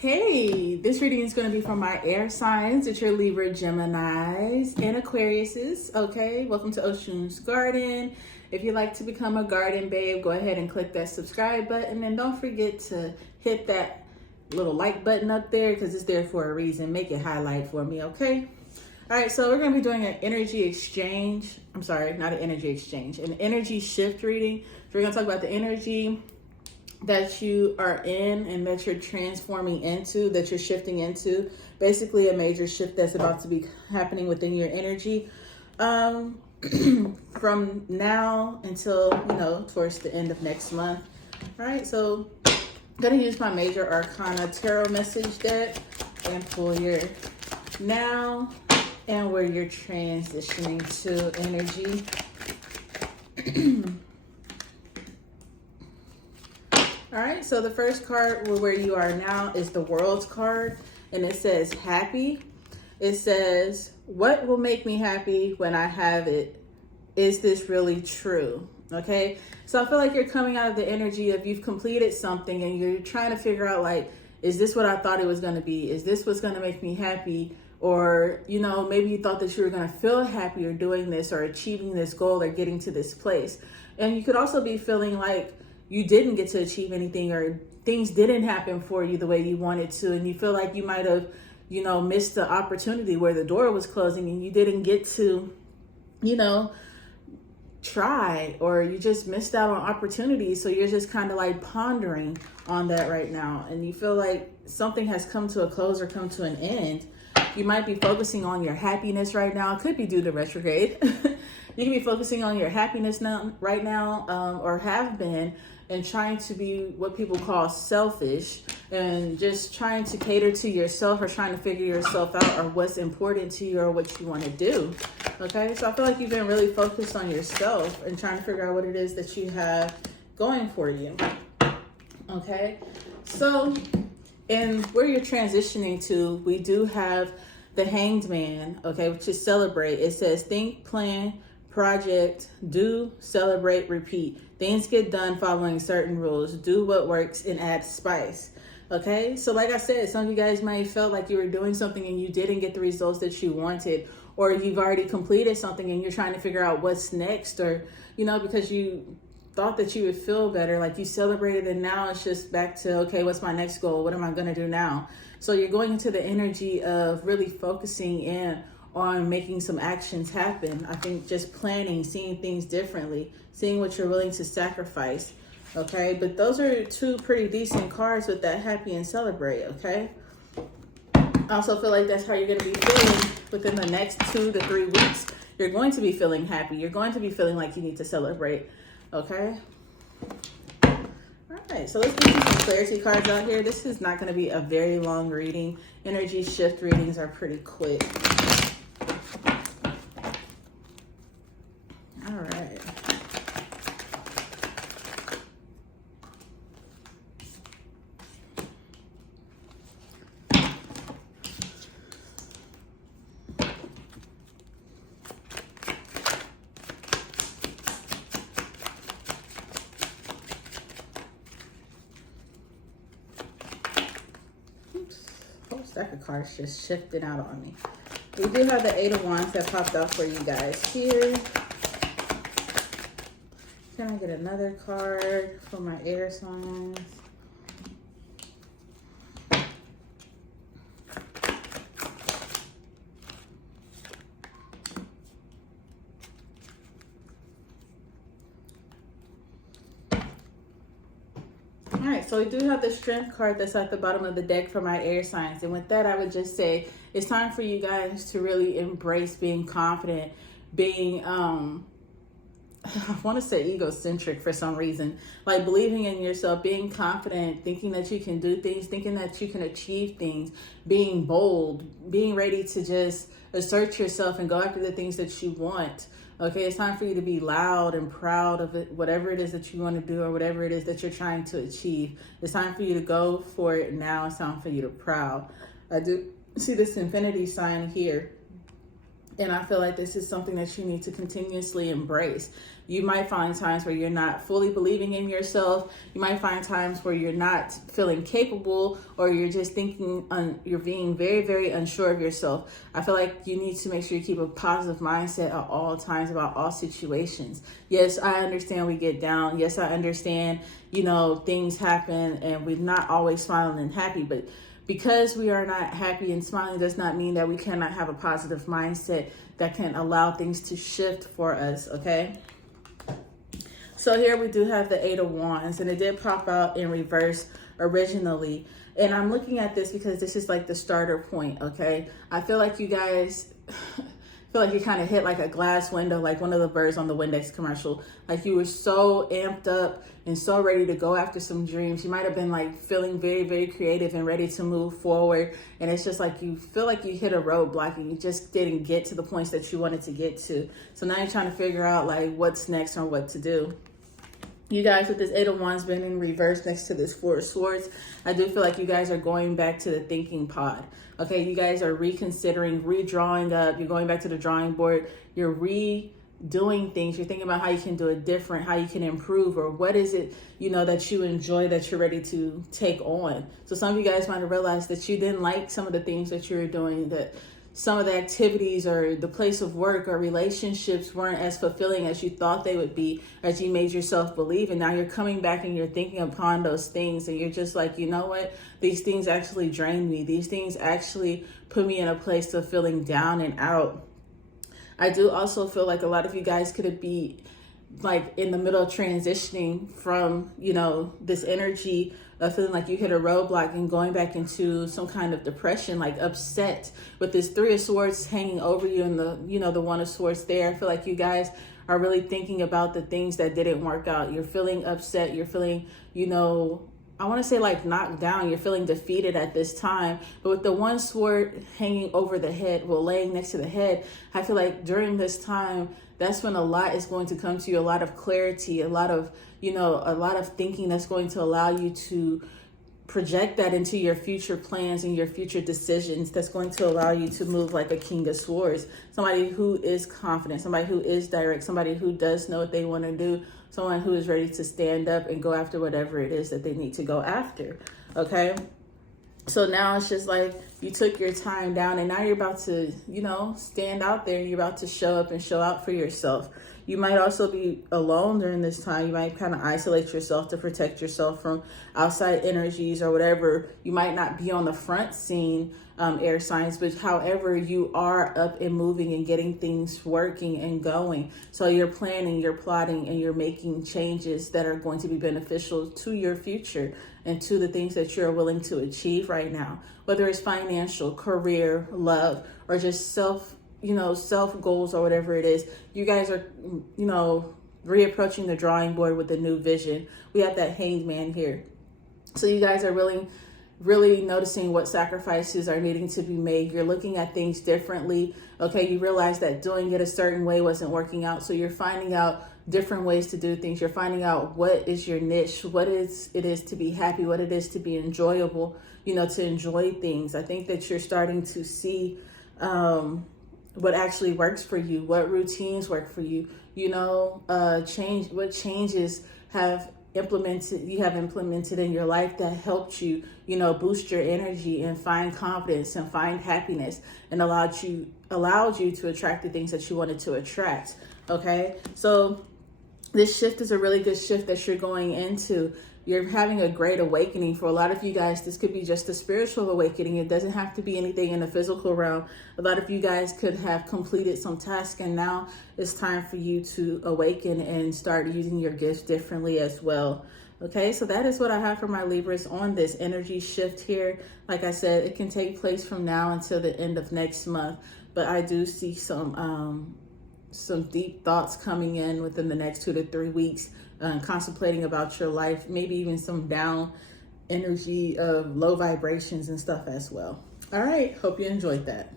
Hey, this reading is going to be for my air signs. It's your Libra, Geminis, and Aquariuses. Okay, welcome to Ocean's Garden. If you'd like to become a garden babe, go ahead and click that subscribe button. And don't forget to hit that little like button up there because it's there for a reason. Make it highlight for me, okay? All right, so we're going to be doing an energy exchange. I'm sorry, not an energy exchange, an energy shift reading. So we're going to talk about the energy that you are in and that you're transforming into, that you're shifting into. Basically a major shift that's about to be happening within your energy from now until, towards the end of next month. All right, so I'm going to use my major arcana tarot message deck and pull your now and where you're transitioning to energy. All right, so the first card where you are now is the World's card, and it says happy. It says, what will make me happy when I have it? Is this really true? Okay, so I feel like you're coming out of the energy of you've completed something and you're trying to figure out, like, is this what I thought it was going to be? Is this what's going to make me happy? Or, maybe you thought that you were going to feel happier doing this or achieving this goal or getting to this place. And you could also be feeling like you didn't get to achieve anything or things didn't happen for you the way you wanted to. And you feel like you might have, missed the opportunity where the door was closing and you didn't get to, try, or you just missed out on opportunities. So you're just kind of like pondering on that right now. And you feel like something has come to a close or come to an end. You might be focusing on your happiness right now. It could be due to retrograde. You can be focusing on your happiness right now, or have been, and trying to be what people call selfish and just trying to cater to yourself or trying to figure yourself out or what's important to you or what you want to do. Okay, so I feel like you've been really focused on yourself and trying to figure out what it is that you have going for you. Okay, so and where you're transitioning to, we do have the Hanged Man, okay, which is celebrate. It says think, plan, project, do, celebrate, repeat. Things get done following certain rules. Do what works and add spice. Okay, so like I said, some of you guys might have felt like you were doing something and you didn't get the results that you wanted, or you've already completed something and you're trying to figure out what's next, or, because you thought that you would feel better, like you celebrated, and now it's just back to, okay, what's my next goal? What am I going to do now? So you're going into the energy of really focusing in on making some actions happen. I think just planning, seeing things differently, seeing what you're willing to sacrifice. Okay, but those are two pretty decent cards with that happy and celebrate. Okay, I also feel like that's how you're going to be feeling within the next 2 to 3 weeks. You're going to be feeling happy. You're going to be feeling like you need to celebrate. Okay. All right, so let's get some clarity cards out here. This is not going to be a very long reading. Energy shift readings are pretty quick. All right. Whole stack of cards just shifted out on me. We do have the 8 of Wands that popped out for you guys here. Can I get another card for my air signs? All right, so we do have the Strength card that's at the bottom of the deck for my air signs. And with that, I would just say it's time for you guys to really embrace being confident, being, I want to say egocentric for some reason, like believing in yourself, being confident, thinking that you can do things, thinking that you can achieve things, being bold, being ready to just assert yourself and go after the things that you want. Okay, it's time for you to be loud and proud of it, whatever it is that you want to do or whatever it is that you're trying to achieve. It's time for you to go for it now. It's time for you to proud. I do see this infinity sign here. And I feel like this is something that you need to continuously embrace. You might find times where you're not fully believing in yourself. You might find times where you're not feeling capable, or you're just thinking, you're being very, very unsure of yourself. I feel like you need to make sure you keep a positive mindset at all times about all situations. Yes, I understand we get down. Yes, I understand, things happen and we're not always smiling and happy, but because we are not happy and smiling does not mean that we cannot have a positive mindset that can allow things to shift for us, okay? So here we do have the 8 of Wands, and it did pop out in reverse originally. And I'm looking at this because this is like the starter point, okay? I feel like you guys... feel like you kind of hit like a glass window, like one of the birds on the Windex commercial. Like you were so amped up and so ready to go after some dreams. You might have been like feeling very, very creative and ready to move forward. And it's just like you feel like you hit a roadblock and you just didn't get to the points that you wanted to get to. So now you're trying to figure out like what's next or what to do. You guys, with this 8 of Wands being in reverse next to this 4 of Swords, I do feel like you guys are going back to the thinking pod. Okay, you guys are reconsidering, redrawing up. You're going back to the drawing board. You're redoing things. You're thinking about how you can do it different, how you can improve, or what is it, that you enjoy, that you're ready to take on. So some of you guys might have realized that you didn't like some of the things that you were doing, that some of the activities or the place of work or relationships weren't as fulfilling as you thought they would be, as you made yourself believe. And now you're coming back and you're thinking upon those things and you're just like, you know what? These things actually drain me. These things actually put me in a place of feeling down and out. I do also feel like a lot of you guys could be like in the middle of transitioning from, this energy of feeling like you hit a roadblock and going back into some kind of depression, like upset with this 3 of Swords hanging over you and the 1 of Swords there. I feel like you guys are really thinking about the things that didn't work out. You're feeling upset. You're feeling, I want to say like knocked down. You're feeling defeated at this time. But with the 1 sword hanging over the head, laying next to the head, I feel like during this time, that's when a lot is going to come to you, a lot of clarity, a lot of thinking that's going to allow you to project that into your future plans and your future decisions. That's going to allow you to move like a King of Swords, somebody who is confident, somebody who is direct, somebody who does know what they want to do, someone who is ready to stand up and go after whatever it is that they need to go after, okay? So now it's just like you took your time down and now you're about to, stand out there and you're about to show up and show out for yourself. You might also be alone during this time. You might kind of isolate yourself to protect yourself from outside energies or whatever. You might not be on the front scene, air signs, but however, you are up and moving and getting things working and going. So you're planning, you're plotting, and you're making changes that are going to be beneficial to your future and to the things that you're willing to achieve right now, whether it's financial, career, love, or just self goals or whatever it is. You guys are, reapproaching the drawing board with a new vision. We have that Hanged Man here. So you guys are really noticing what sacrifices are needing to be made. You're looking at things differently. Okay, you realize that doing it a certain way wasn't working out. So you're finding out different ways to do things. You're finding out what is your niche, what it is to be happy, what it is to be enjoyable, to enjoy things. I think that you're starting to see what actually works for you, what routines work for you, what changes you have implemented in your life that helped you, boost your energy and find confidence and find happiness and allowed you to attract the things that you wanted to attract. Okay. So this shift is a really good shift that you're going into. You're having a great awakening. For a lot of you guys, this could be just a spiritual awakening. It doesn't have to be anything in the physical realm. A lot of you guys could have completed some task and now it's time for you to awaken and start using your gifts differently as well. Okay, so that is what I have for my Libras on this energy shift here. Like I said, it can take place from now until the end of next month, but I do see some deep thoughts coming in within the next 2 to 3 weeks, contemplating about your life, maybe even some down energy of low vibrations and stuff as well. All right, hope you enjoyed that.